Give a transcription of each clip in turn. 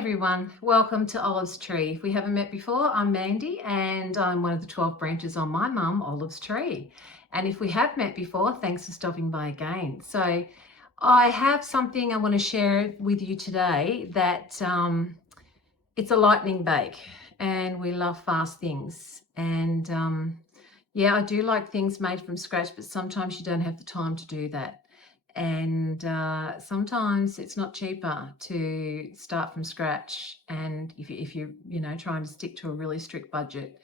everyone, welcome to Olive's Tree. If we haven't met before, I'm Mandy and I'm one of the 12 branches on my mum, Olive's Tree. And if we have met before, thanks for stopping by again. So I have something I want to share with you today that it's a lightning bake and we love fast things. And yeah, I do like things made from scratch, but sometimes you don't have the time to do that. And sometimes it's not cheaper to start from scratch, and if you're trying to stick to a really strict budget.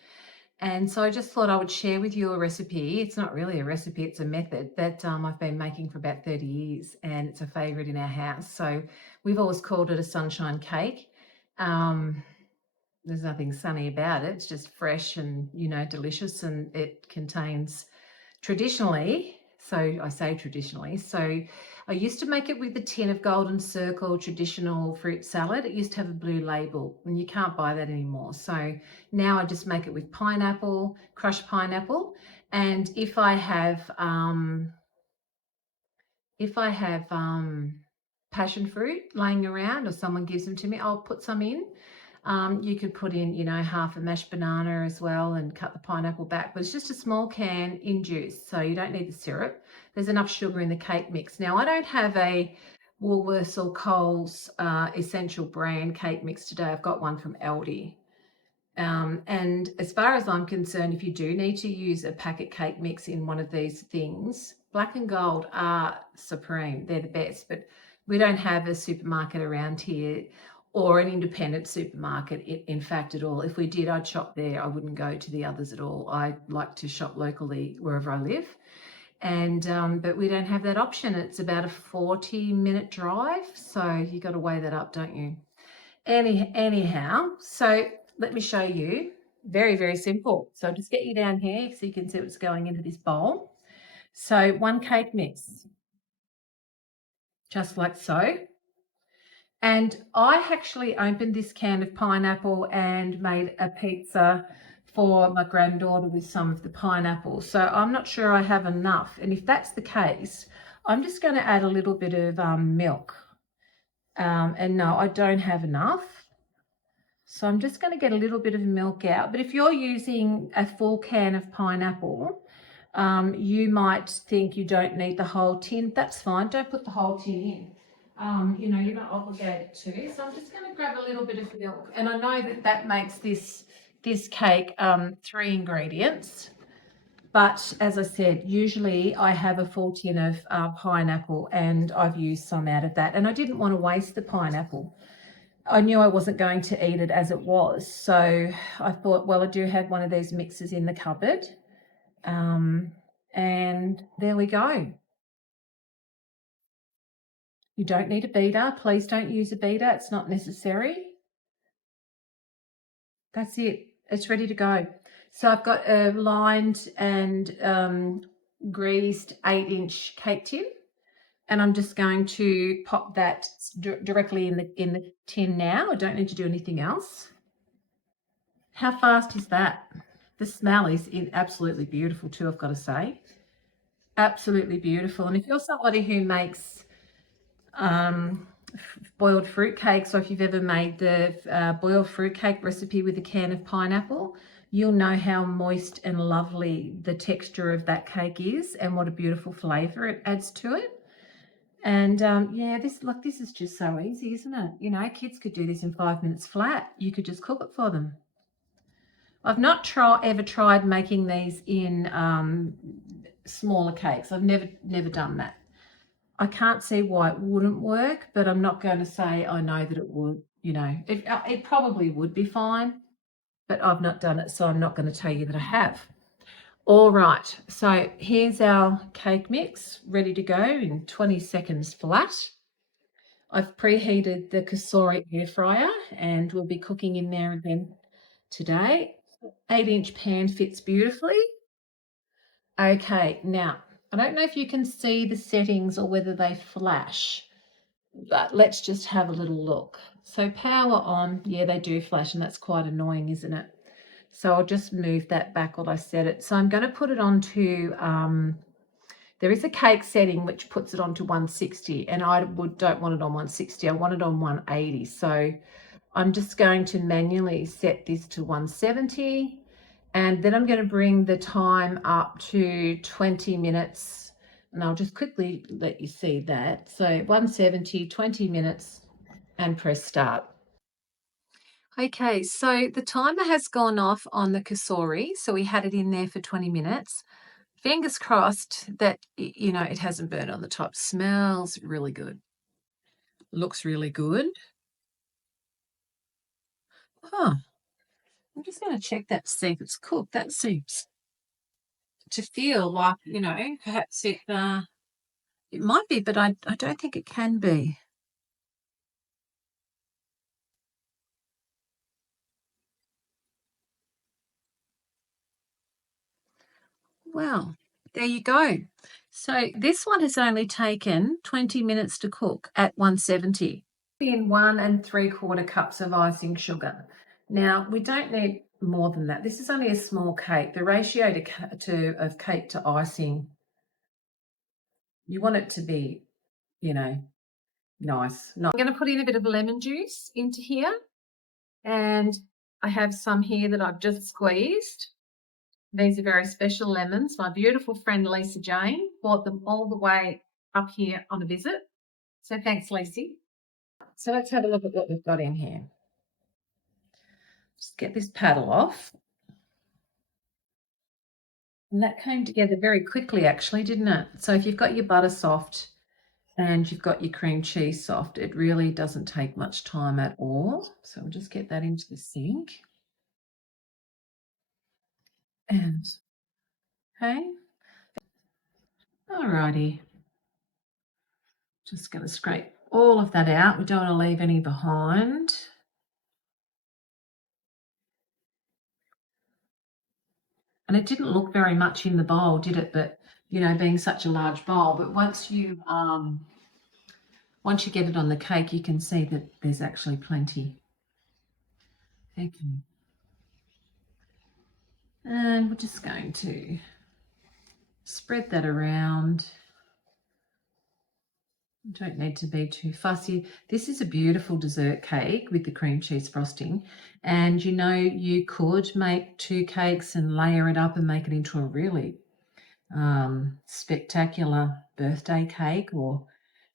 And so I just thought I would share with you a recipe. It's not really a recipe, it's a method that I've been making for about 30 years, and it's a favorite in our house. So we've always called it a sunshine cake. There's nothing sunny about it, it's just fresh and delicious, and it contains traditionally, so I say traditionally, so I used to make it with a tin of Golden Circle traditional fruit salad. It used to have a blue label and you can't buy that anymore. So now I just make it with pineapple, crushed pineapple. And if I have passion fruit laying around or someone gives them to me, I'll put some in. You could put in, half a mashed banana as well and cut the pineapple back, but it's just a small can in juice, so you don't need the syrup. There's enough sugar in the cake mix. Now, I don't have a Woolworths or Coles Essential brand cake mix today. I've got one from Aldi. And as far as I'm concerned, if you do need to use a packet cake mix in one of these things, Black and Gold are supreme. They're the best, but we don't have a supermarket around here or an independent supermarket, in fact, at all. If we did, I'd shop there. I wouldn't go to the others at all. I like to shop locally wherever I live. And but we don't have that option. It's about a 40-minute drive, so you got to weigh that up, don't you? Anyhow, so let me show you. Very, very simple. So I'll just get you down here so you can see what's going into this bowl. So 1 cake mix, just like so. And I actually opened this can of pineapple and made a pizza for my granddaughter with some of the pineapple. So I'm not sure I have enough. And if that's the case, I'm just going to add a little bit of milk. And no, I don't have enough. So I'm just going to get a little bit of milk out. But if you're using a full can of pineapple, you might think you don't need the whole tin. That's fine. Don't put the whole tin in. You're not obligated to. So I'm just going to grab a little bit of milk. And I know that makes this cake 3 ingredients. But as I said, usually I have a full tin of pineapple and I've used some out of that. And I didn't want to waste the pineapple. I knew I wasn't going to eat it as it was. So I thought, well, I do have one of these mixes in the cupboard. And there we go. You don't need a beater. Please don't use a beater. It's not necessary. That's it. It's ready to go. So I've got a lined and greased 8-inch cake tin, and I'm just going to pop that directly in the tin now. I don't need to do anything else. How fast is that? The smell is absolutely beautiful too, I've got to say. Absolutely beautiful. And if you're somebody who makes boiled fruit cakes, or if you've ever made the boiled fruit cake recipe with a can of pineapple, you'll know how moist and lovely the texture of that cake is and what a beautiful flavour it adds to it. And yeah, this is just so easy, isn't it? Kids could do this in 5 minutes flat. You could just cook it for them. I've not ever tried making these in smaller cakes. I've never done that. I can't see why it wouldn't work, but I'm not going to say I know that it would. It probably would be fine, but I've not done it, so I'm not going to tell you that I have. All right, so here's our cake mix ready to go in 20 seconds flat. I've preheated the Kasori air fryer and we'll be cooking in there again today. 8-inch pan fits beautifully. Okay, now, I don't know if you can see the settings or whether they flash, but let's just have a little look. So power on, yeah, they do flash, and that's quite annoying, isn't it? So I'll just move that back while I set it. So I'm going to put it onto, there is a cake setting which puts it onto 160, and I don't want it on 160. I want it on 180. So I'm just going to manually set this to 170, and then I'm going to bring the time up to 20 minutes, and I'll just quickly let you see that. So 170, 20 minutes, and press start. Okay, so the timer has gone off on the kasori, so we had it in there for 20 minutes. Fingers crossed that, you know, it hasn't burnt on the top. Smells really good. Looks really good. Huh. I'm just going to check that to see if it's cooked. That seems to feel like, you know, perhaps it might be, but I don't think it can be. Well, there you go. So this one has only taken 20 minutes to cook at 170. In 1 3/4 cups of icing sugar. Now we don't need more than that. This is only a small cake. The ratio of cake to icing, you want it to be, you know, nice. I'm going to put in a bit of lemon juice into here, and I have some here that I've just squeezed. These are very special lemons. My beautiful friend Lisa Jane bought them all the way up here on a visit. So thanks, Lacey. So let's have a look at what we've got in here. Just get this paddle off. And that came together very quickly, actually, didn't it? So if you've got your butter soft and you've got your cream cheese soft, it really doesn't take much time at all. So we'll just get that into the sink. And, okay. Alrighty. Just going to scrape all of that out. We don't want to leave any behind. And it didn't look very much in the bowl, did it? But, you know, being such a large bowl. But once you get it on the cake, you can see that there's actually plenty. Okay. And we're just going to spread that around. Don't need to be too fussy. This is a beautiful dessert cake with the cream cheese frosting. And you know, you could make 2 cakes and layer it up and make it into a really spectacular birthday cake or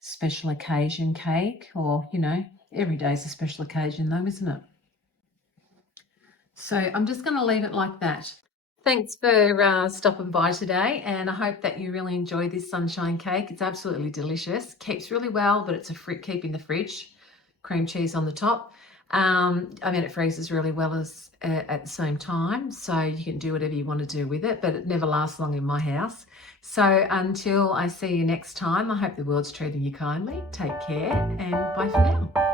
special occasion cake, or, you know, every day is a special occasion though, isn't it? So I'm just going to leave it like that. Thanks for stopping by today, and I hope that you really enjoy this sunshine cake. It's absolutely delicious. Keeps really well, but it's a keep in the fridge. Cream cheese on the top. I mean, it freezes really well at the same time, so you can do whatever you want to do with it, but it never lasts long in my house. So until I see you next time, I hope the world's treating you kindly. Take care, and bye for now.